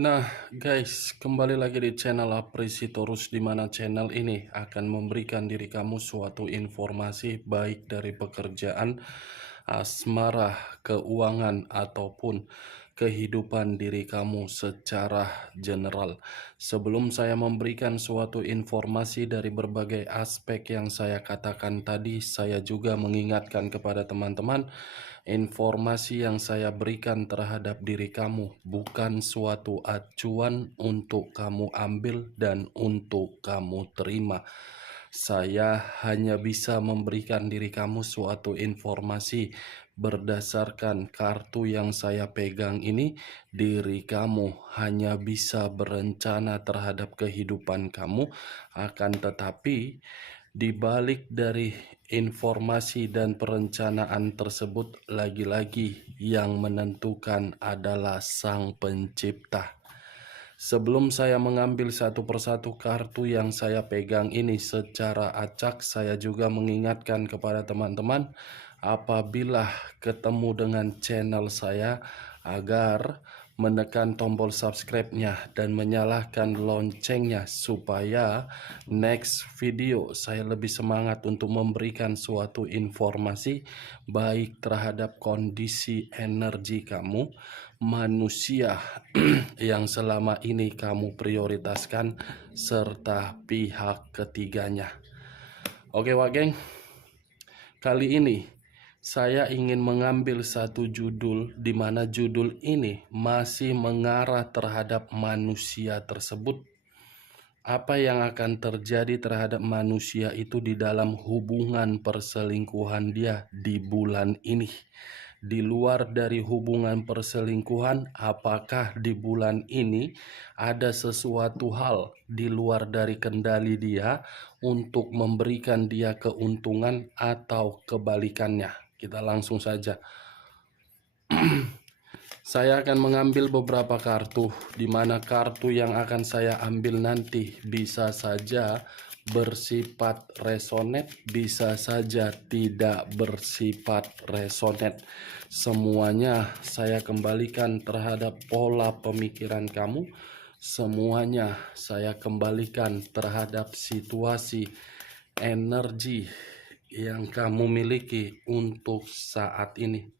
Nah, guys, kembali lagi di channel Apresitorus, di mana channel ini akan memberikan diri kamu suatu informasi baik dari pekerjaan, asmara, keuangan, ataupun kehidupan diri kamu secara general. Sebelum saya memberikan suatu informasi dari berbagai aspek yang saya katakan tadi, saya juga mengingatkan kepada teman-teman, informasi yang saya berikan terhadap diri kamu bukan suatu acuan untuk kamu ambil dan untuk kamu terima. Saya hanya bisa memberikan diri kamu suatu informasi berdasarkan kartu yang saya pegang ini. Diri kamu hanya bisa berencana terhadap kehidupan kamu, akan tetapi di balik dari informasi dan perencanaan tersebut, lagi-lagi yang menentukan adalah Sang Pencipta. Sebelum saya mengambil satu persatu kartu yang saya pegang ini secara acak, saya juga mengingatkan kepada teman-teman, apabila ketemu dengan channel saya, agar menekan tombol subscribe-nya dan menyalakan loncengnya supaya next video saya lebih semangat untuk memberikan suatu informasi baik terhadap kondisi energi kamu, manusia yang selama ini kamu prioritaskan, serta pihak ketiganya. Oke Wak Geng, kali ini saya ingin mengambil satu judul di mana judul ini masih mengarah terhadap manusia tersebut. Apa yang akan terjadi terhadap manusia itu di dalam hubungan perselingkuhan dia di bulan ini. Di luar dari hubungan perselingkuhan, apakah di bulan ini ada sesuatu hal di luar dari kendali dia untuk memberikan dia keuntungan atau kebalikannya? Kita langsung saja. Saya akan mengambil beberapa kartu, di mana kartu yang akan saya ambil nanti bisa saja bersifat resonet, bisa saja tidak bersifat resonet. Semuanya saya kembalikan terhadap pola pemikiran kamu. Semuanya saya kembalikan terhadap situasi energi yang kamu miliki untuk saat ini.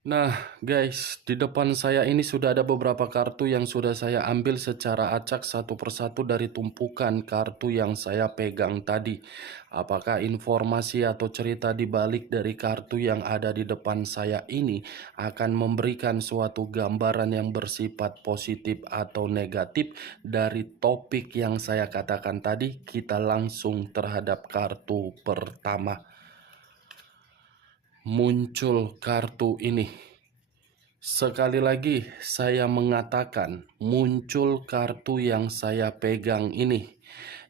Nah guys, di depan saya ini sudah ada beberapa kartu yang sudah saya ambil secara acak satu persatu dari tumpukan kartu yang saya pegang tadi. Apakah informasi atau cerita di balik dari kartu yang ada di depan saya ini akan memberikan suatu gambaran yang bersifat positif atau negatif dari topik yang saya katakan tadi? Kita langsung terhadap kartu pertama. Muncul kartu ini. Sekali lagi saya mengatakan, muncul kartu yang saya pegang ini,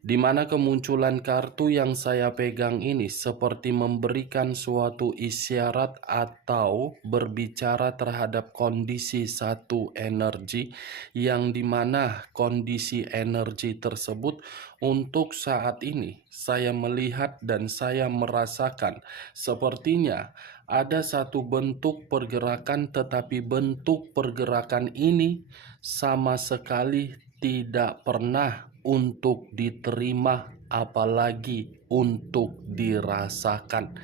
di mana kemunculan kartu yang saya pegang ini seperti memberikan suatu isyarat atau berbicara terhadap kondisi satu energi, yang dimana kondisi energi tersebut untuk saat ini saya melihat dan saya merasakan sepertinya ada satu bentuk pergerakan, tetapi bentuk pergerakan ini sama sekali tidak pernah untuk diterima, apalagi untuk dirasakan.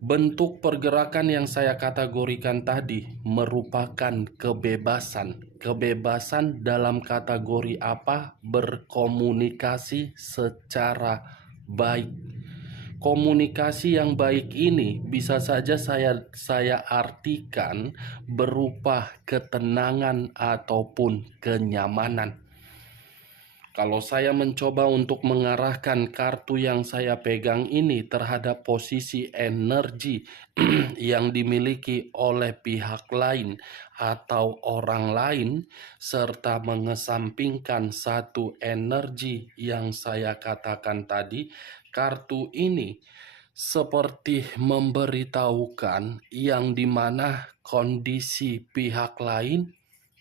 Bentuk pergerakan yang saya kategorikan tadi merupakan kebebasan. Kebebasan dalam kategori apa? Berkomunikasi secara baik. Komunikasi yang baik ini bisa saja saya artikan berupa ketenangan ataupun kenyamanan. Kalau saya mencoba untuk mengarahkan kartu yang saya pegang ini terhadap posisi energi yang dimiliki oleh pihak lain atau orang lain, serta mengesampingkan satu energi yang saya katakan tadi, kartu ini seperti memberitahukan yang dimana kondisi pihak lain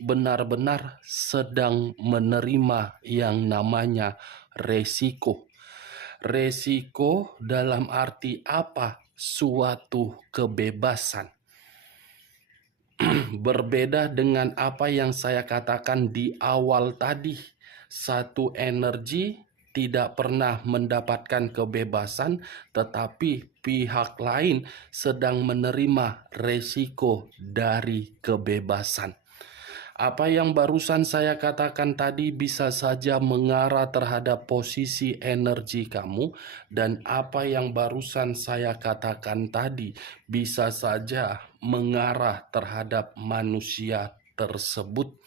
benar-benar sedang menerima yang namanya resiko. Resiko dalam arti apa? Suatu kebebasan. Berbeda dengan apa yang saya katakan di awal tadi. Satu energi tidak pernah mendapatkan kebebasan, tetapi pihak lain sedang menerima resiko dari kebebasan. Apa yang barusan saya katakan tadi bisa saja mengarah terhadap posisi energi kamu, dan apa yang barusan saya katakan tadi bisa saja mengarah terhadap manusia tersebut.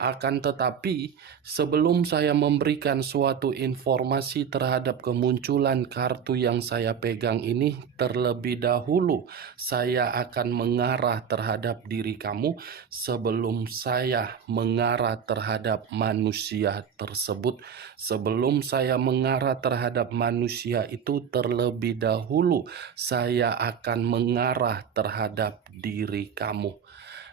Akan tetapi, sebelum saya memberikan suatu informasi terhadap kemunculan kartu yang saya pegang ini, terlebih dahulu saya akan mengarah terhadap diri kamu sebelum saya mengarah terhadap manusia tersebut. Sebelum saya mengarah terhadap manusia itu, terlebih dahulu saya akan mengarah terhadap diri kamu.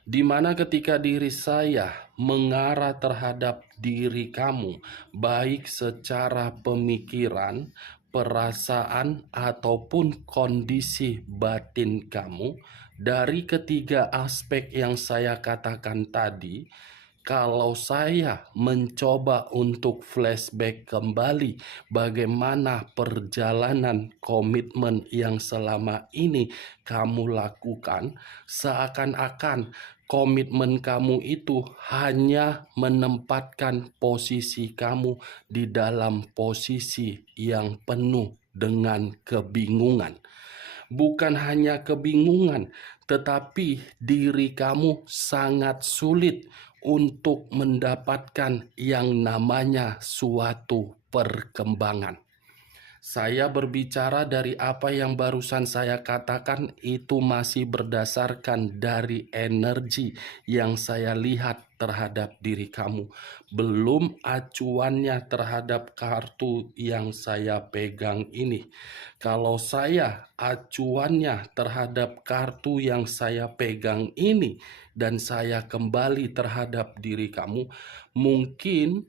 Di mana ketika diri saya mengarah terhadap diri kamu, baik secara pemikiran, perasaan, ataupun kondisi batin kamu, dari ketiga aspek yang saya katakan tadi, kalau saya mencoba untuk flashback kembali bagaimana perjalanan komitmen yang selama ini kamu lakukan, seakan-akan komitmen kamu itu hanya menempatkan posisi kamu di dalam posisi yang penuh dengan kebingungan. Bukan hanya kebingungan, tetapi diri kamu sangat sulit untuk mendapatkan yang namanya suatu perkembangan. Saya berbicara dari apa yang barusan saya katakan, itu masih berdasarkan dari energi yang saya lihat terhadap diri kamu. Belum acuannya terhadap kartu yang saya pegang ini. Kalau saya acuannya terhadap kartu yang saya pegang ini dan saya kembali terhadap diri kamu, mungkin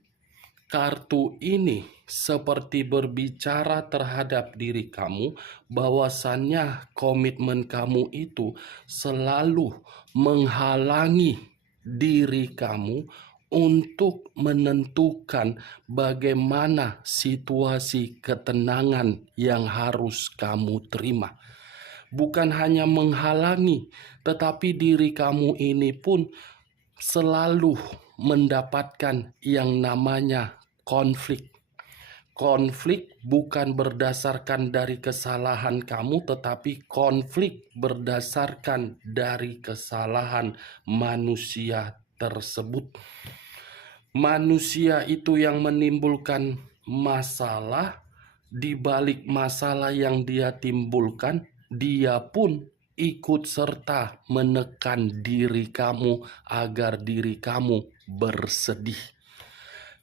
kartu ini seperti berbicara terhadap diri kamu bahwasannya komitmen kamu itu selalu menghalangi diri kamu untuk menentukan bagaimana situasi ketenangan yang harus kamu terima. Bukan hanya menghalangi, tetapi diri kamu ini pun selalu mendapatkan yang namanya konflik. Konflik bukan berdasarkan dari kesalahan kamu, tetapi konflik berdasarkan dari kesalahan manusia tersebut. Manusia itu yang menimbulkan masalah. Di balik masalah yang dia timbulkan, dia pun ikut serta menekan diri kamu agar diri kamu bersedih.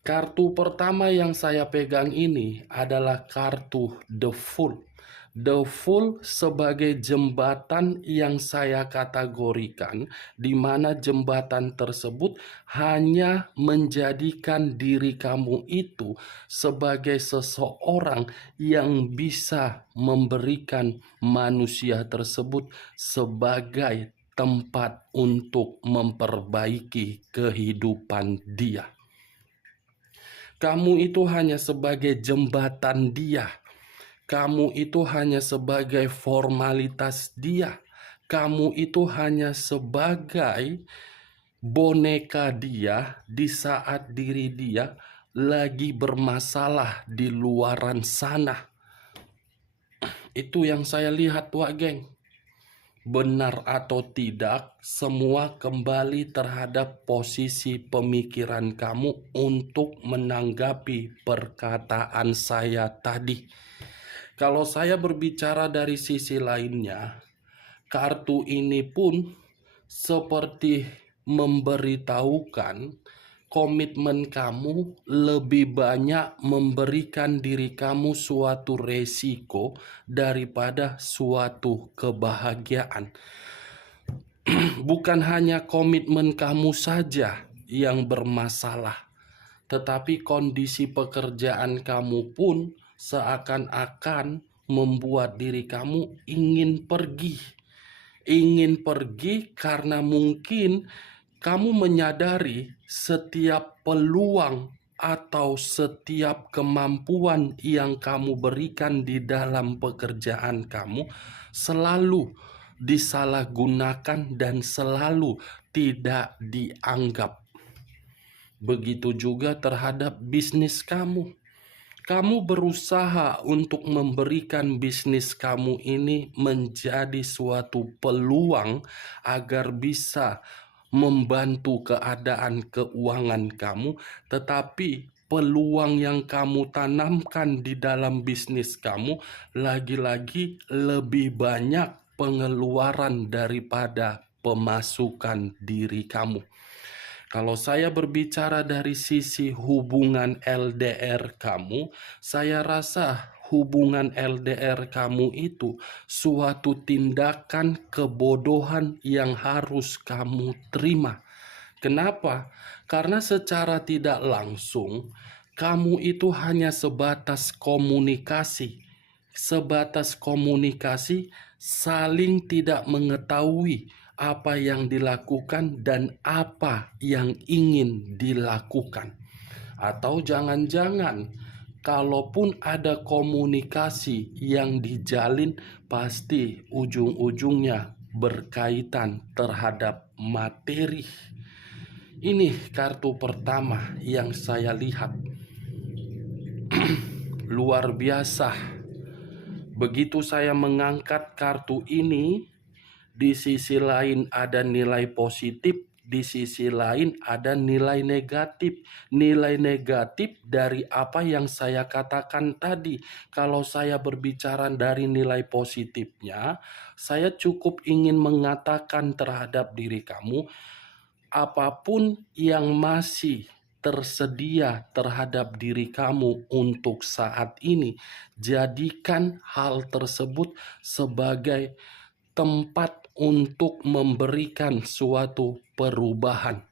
Kartu pertama yang saya pegang ini adalah kartu The Fool. The Fool sebagai jembatan yang saya kategorikan, di mana jembatan tersebut hanya menjadikan diri kamu itu sebagai seseorang yang bisa memberikan manusia tersebut sebagai tempat untuk memperbaiki kehidupan dia. Kamu itu hanya sebagai jembatan dia. Kamu itu hanya sebagai formalitas dia. Kamu itu hanya sebagai boneka dia di saat diri dia lagi bermasalah di luaran sana. Itu yang saya lihat, Wak Geng. benar atau tidak, semua kembali terhadap posisi pemikiran kamu untuk menanggapi perkataan saya tadi. Kalau saya berbicara dari sisi lainnya, kartu ini pun seperti memberitahukan komitmen kamu lebih banyak memberikan diri kamu suatu resiko daripada suatu kebahagiaan. Bukan hanya komitmen kamu saja yang bermasalah, tetapi kondisi pekerjaan kamu pun seakan-akan membuat diri kamu ingin pergi. Ingin pergi karena mungkin kamu menyadari setiap peluang atau setiap kemampuan yang kamu berikan di dalam pekerjaan kamu selalu disalahgunakan dan selalu tidak dianggap. Begitu juga terhadap bisnis kamu. Kamu berusaha untuk memberikan bisnis kamu ini menjadi suatu peluang agar bisa membantu keadaan keuangan kamu, tetapi peluang yang kamu tanamkan di dalam bisnis kamu lagi-lagi lebih banyak pengeluaran daripada pemasukan diri kamu. Kalau saya berbicara dari sisi hubungan LDR kamu, saya rasa hubungan LDR kamu itu suatu tindakan kebodohan yang harus kamu terima. Kenapa? Karena secara tidak langsung, kamu itu hanya sebatas komunikasi. Sebatas komunikasi, saling tidak mengetahui apa yang dilakukan dan apa yang ingin dilakukan. Atau jangan-jangan, kalaupun ada komunikasi yang dijalin, pasti ujung-ujungnya berkaitan terhadap materi. Ini kartu pertama yang saya lihat. Luar biasa. Begitu saya mengangkat kartu ini, di sisi lain ada nilai positif, di sisi lain ada nilai negatif. Nilai negatif dari apa yang saya katakan tadi. Kalau saya berbicara dari nilai positifnya, saya cukup ingin mengatakan terhadap diri kamu, apapun yang masih tersedia terhadap diri kamu untuk saat ini, jadikan hal tersebut sebagai tempat untuk memberikan suatu perubahan.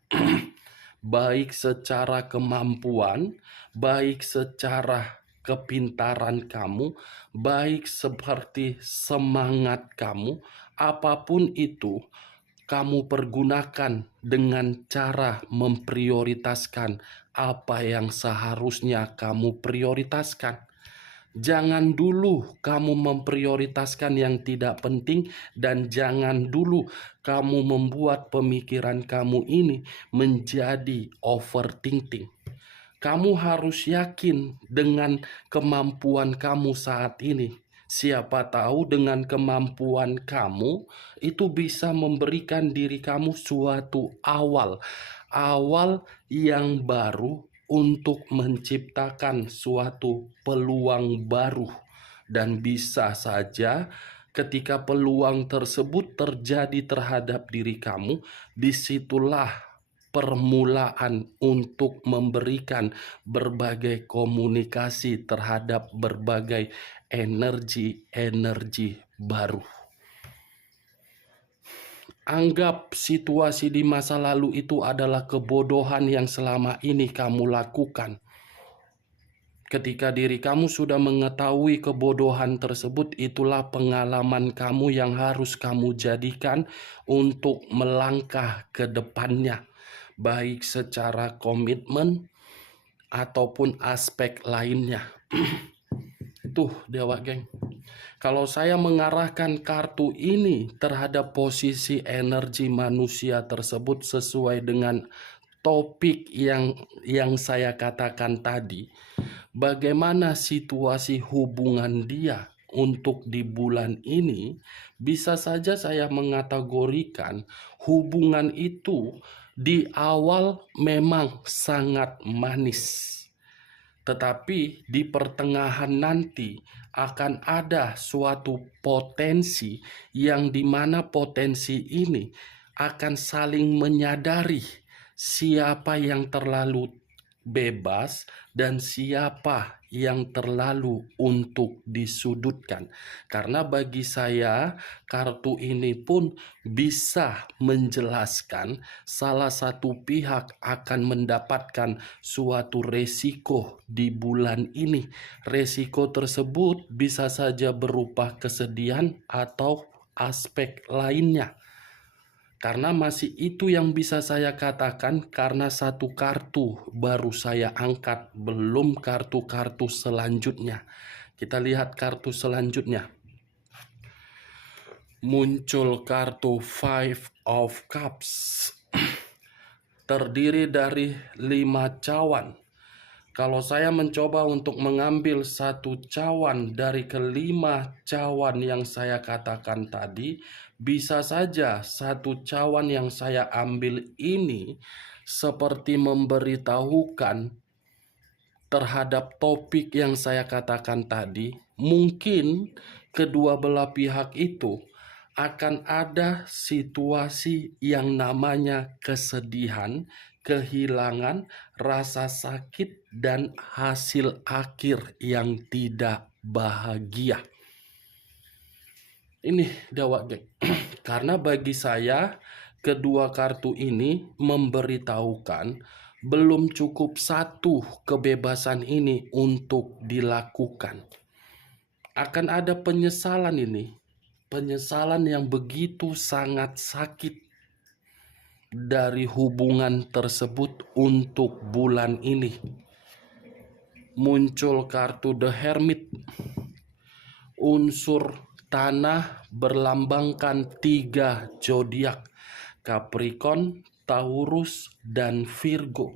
Baik secara kemampuan, baik secara kepintaran kamu, baik seperti semangat kamu, apapun itu, kamu pergunakan dengan cara memprioritaskan apa yang seharusnya kamu prioritaskan. Jangan dulu kamu memprioritaskan yang tidak penting, dan jangan dulu kamu membuat pemikiran kamu ini menjadi overthinking. Kamu harus yakin dengan kemampuan kamu saat ini. Siapa tahu dengan kemampuan kamu itu bisa memberikan diri kamu suatu awal yang baru untuk menciptakan suatu peluang baru. Dan bisa saja ketika peluang tersebut terjadi terhadap diri kamu, disitulah permulaan untuk memberikan berbagai komunikasi terhadap berbagai energi-energi baru. Anggap situasi di masa lalu itu adalah kebodohan yang selama ini kamu lakukan. Ketika diri kamu sudah mengetahui kebodohan tersebut, itulah pengalaman kamu yang harus kamu jadikan untuk melangkah ke depannya, baik secara komitmen ataupun aspek lainnya. Tuh Dewa Geng, kalau saya mengarahkan kartu ini terhadap posisi energi manusia tersebut sesuai dengan topik yang saya katakan tadi, bagaimana situasi hubungan dia untuk di bulan ini, bisa saja saya mengategorikan hubungan itu di awal memang sangat manis. Tetapi di pertengahan nanti akan ada suatu potensi yang dimana potensi ini akan saling menyadari siapa yang terlalu bebas dan siapa yang terlalu untuk disudutkan. Karena bagi saya kartu ini pun bisa menjelaskan salah satu pihak akan mendapatkan suatu resiko di bulan ini. Resiko tersebut bisa saja berupa kesedihan atau aspek lainnya. Karena masih itu yang bisa saya katakan karena satu kartu baru saya angkat, belum kartu-kartu selanjutnya. Kita lihat kartu selanjutnya. Muncul kartu Five of Cups. Terdiri dari 5 cawan. Kalau saya mencoba untuk mengambil satu cawan dari kelima cawan yang saya katakan tadi, bisa saja satu cawan yang saya ambil ini seperti memberitahukan terhadap topik yang saya katakan tadi. Mungkin kedua belah pihak itu akan ada situasi yang namanya kesedihan, kehilangan, rasa sakit, dan hasil akhir yang tidak bahagia. Ini Dewa Geng. Karena bagi saya kedua kartu ini memberitahukan belum cukup satu kebebasan ini untuk dilakukan. Akan ada penyesalan ini. Penyesalan yang begitu sangat sakit dari hubungan tersebut untuk bulan ini. Muncul kartu The Hermit. Unsur tanah berlambangkan 3 zodiak: Capricorn, Taurus, dan Virgo.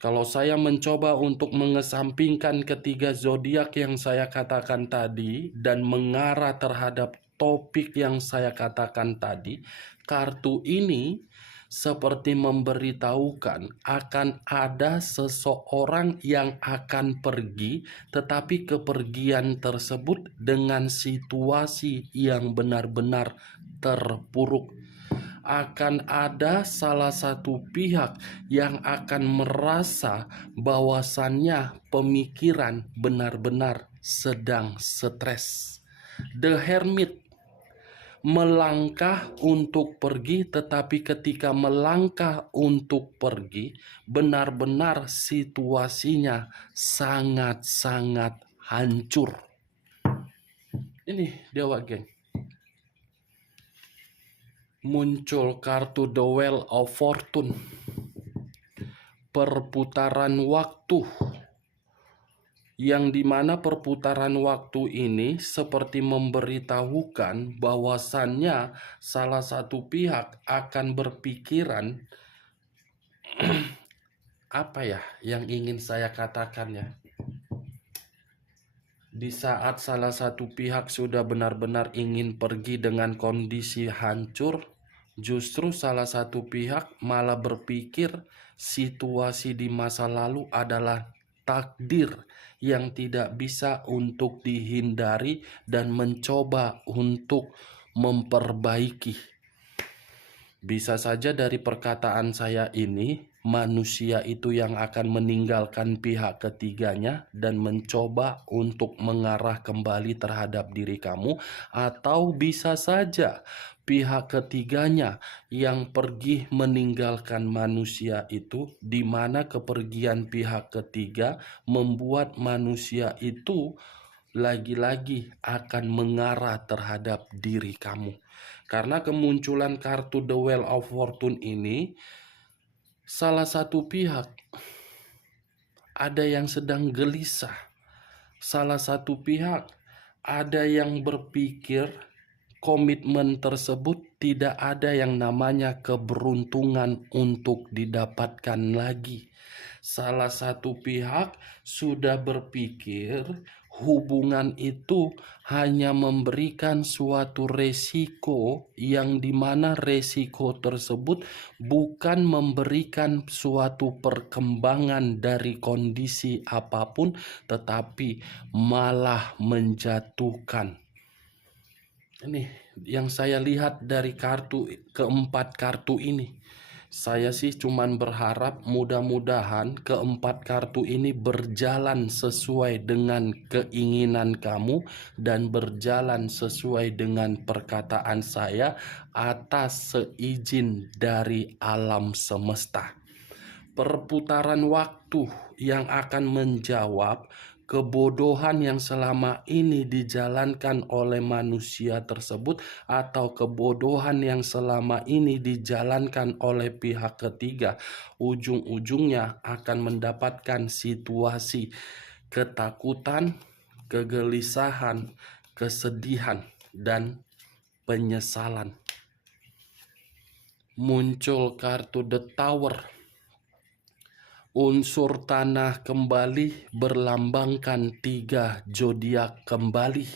Kalau saya mencoba untuk mengesampingkan ketiga zodiak yang saya katakan tadi dan mengarah terhadap topik yang saya katakan tadi, kartu ini seperti memberitahukan akan ada seseorang yang akan pergi, tetapi kepergian tersebut dengan situasi yang benar-benar terpuruk. Akan ada salah satu pihak yang akan merasa bahwasannya pemikiran benar-benar sedang stres. The Hermit melangkah untuk pergi, tetapi ketika melangkah untuk pergi, benar-benar situasinya sangat-sangat hancur. Ini Dewa Geng. Muncul kartu The Wheel of Fortune. Perputaran waktu. Yang dimana perputaran waktu ini seperti memberitahukan bahwasannya salah satu pihak akan berpikiran apa ya yang ingin saya katakannya. Di saat salah satu pihak sudah benar-benar ingin pergi dengan kondisi hancur, justru salah satu pihak malah berpikir situasi di masa lalu adalah takdir yang tidak bisa untuk dihindari dan mencoba untuk memperbaiki. Bisa saja dari perkataan saya ini, manusia itu yang akan meninggalkan pihak ketiganya dan mencoba untuk mengarah kembali terhadap diri kamu, atau bisa saja pihak ketiganya yang pergi meninggalkan manusia itu, di mana kepergian pihak ketiga membuat manusia itu lagi-lagi akan mengarah terhadap diri kamu. Karena kemunculan kartu The Wheel of Fortune ini, salah satu pihak ada yang sedang gelisah. Salah satu pihak ada yang berpikir komitmen tersebut tidak ada yang namanya keberuntungan untuk didapatkan lagi. Salah satu pihak sudah berpikir hubungan itu hanya memberikan suatu resiko yang dimana resiko tersebut bukan memberikan suatu perkembangan dari kondisi apapun, tetapi malah menjatuhkan. Ini yang saya lihat dari keempat kartu ini. Saya sih cuman berharap mudah-mudahan keempat kartu ini berjalan sesuai dengan keinginan kamu dan berjalan sesuai dengan perkataan saya atas seizin dari alam semesta. Perputaran waktu yang akan menjawab kebodohan yang selama ini dijalankan oleh manusia tersebut atau kebodohan yang selama ini dijalankan oleh pihak ketiga, ujung-ujungnya akan mendapatkan situasi ketakutan, kegelisahan, kesedihan, dan penyesalan. Muncul kartu The Tower. Unsur tanah kembali berlambangkan 3 zodiak kembali.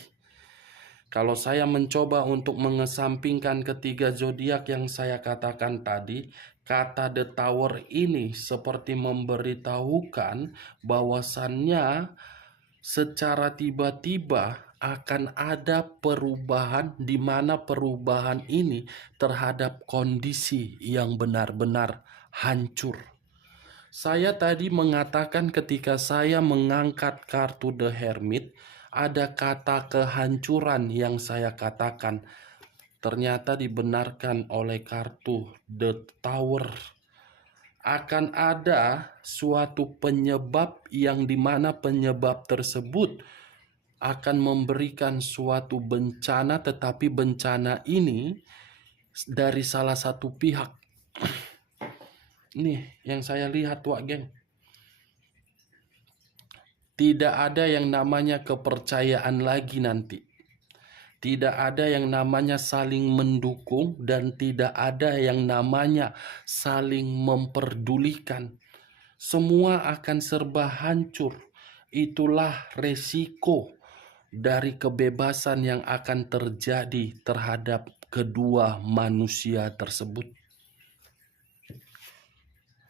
Kalau saya mencoba untuk mengesampingkan ketiga zodiak yang saya katakan tadi, kata The Tower ini seperti memberitahukan bahwasannya secara tiba-tiba akan ada perubahan, di mana perubahan ini terhadap kondisi yang benar-benar hancur. Saya tadi mengatakan ketika saya mengangkat kartu The Hermit, ada kata kehancuran yang saya katakan. Ternyata dibenarkan oleh kartu The Tower. Akan ada suatu penyebab yang dimana penyebab tersebut akan memberikan suatu bencana, tetapi bencana ini dari salah satu pihak. Nih yang saya lihat, Wak Geng. Tidak ada yang namanya kepercayaan lagi nanti. Tidak ada yang namanya saling mendukung dan tidak ada yang namanya saling memperdulikan. Semua akan serba hancur. Itulah resiko dari kebebasan yang akan terjadi terhadap kedua manusia tersebut.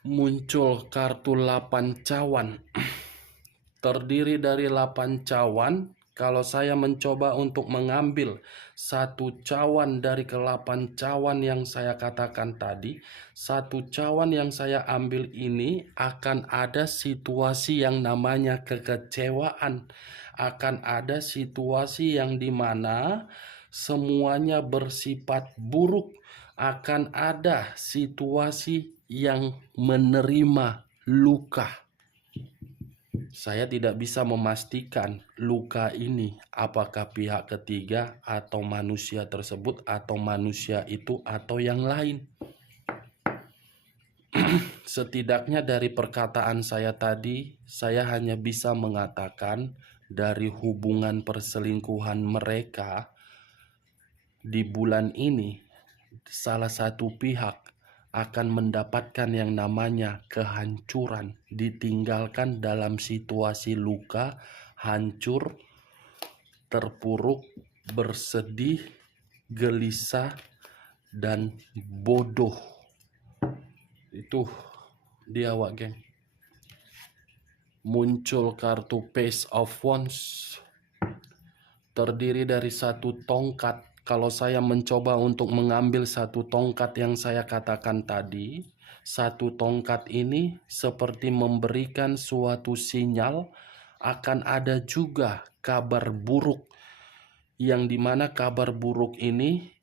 Muncul kartu 8 cawan. Terdiri dari 8 cawan. Kalau saya mencoba untuk mengambil satu cawan dari ke-8 cawan yang saya katakan tadi, satu cawan yang saya ambil ini akan ada situasi yang namanya kekecewaan. Akan ada situasi yang dimana semuanya bersifat buruk. Akan ada situasi yang menerima luka. Saya tidak bisa memastikan luka ini apakah pihak ketiga atau manusia tersebut atau manusia itu atau yang lain. Setidaknya dari perkataan saya tadi, saya hanya bisa mengatakan dari hubungan perselingkuhan mereka di bulan ini, salah satu pihak akan mendapatkan yang namanya kehancuran, ditinggalkan dalam situasi luka, hancur, terpuruk, bersedih, gelisah, dan bodoh. Itu dia, Wak Geng. Muncul kartu Page of Wands. Terdiri dari satu tongkat. Kalau saya mencoba untuk mengambil satu tongkat yang saya katakan tadi, satu tongkat ini seperti memberikan suatu sinyal akan ada juga kabar buruk, yang dimana kabar buruk ini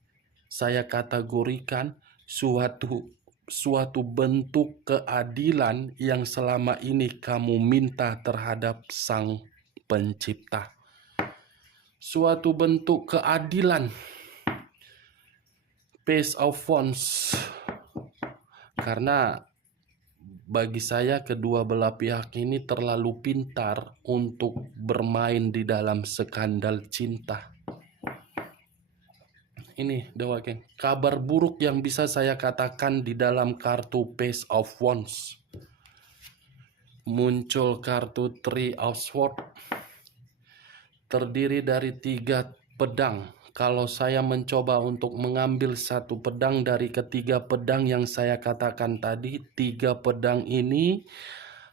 saya kategorikan suatu bentuk keadilan yang selama ini kamu minta terhadap Sang Pencipta. Suatu bentuk keadilan. Page of Wands. Karena bagi saya kedua belah pihak ini terlalu pintar untuk bermain di dalam skandal cinta. Ini Dewa Geng, kabar buruk yang bisa saya katakan di dalam kartu Page of Wands. Muncul kartu Three of Swords. terdiri dari 3 pedang. Kalau saya mencoba untuk mengambil satu pedang dari ketiga pedang yang saya katakan tadi, 3 pedang ini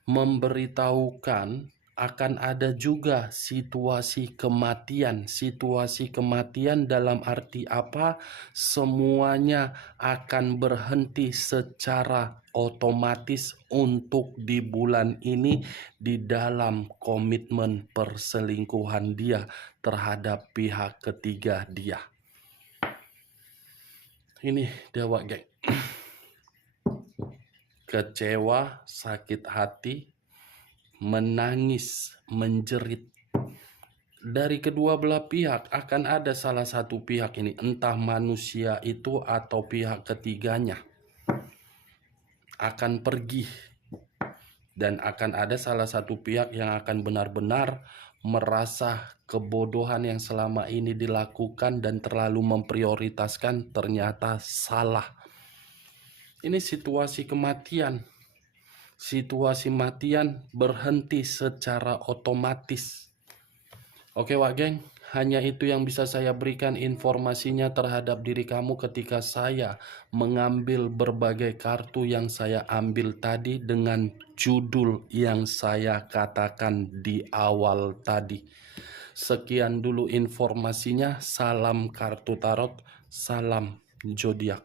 memberitahukan akan ada juga situasi kematian. Situasi kematian dalam arti apa? Semuanya akan berhenti secara otomatis untuk di bulan ini di dalam komitmen perselingkuhan dia terhadap pihak ketiga dia. Ini Dewa geng. Kecewa, sakit hati, menangis, menjerit. Dari kedua belah pihak akan ada salah satu pihak ini, entah manusia itu atau pihak ketiganya, akan pergi. Dan akan ada salah satu pihak yang akan benar-benar merasa kebodohan yang selama ini dilakukan dan terlalu memprioritaskan ternyata salah. Ini situasi kematian. Situasi matian berhenti secara otomatis. Oke Wak Geng, hanya itu yang bisa saya berikan informasinya terhadap diri kamu ketika saya mengambil berbagai kartu yang saya ambil tadi dengan judul yang saya katakan di awal tadi. Sekian dulu informasinya, salam kartu tarot, salam zodiak.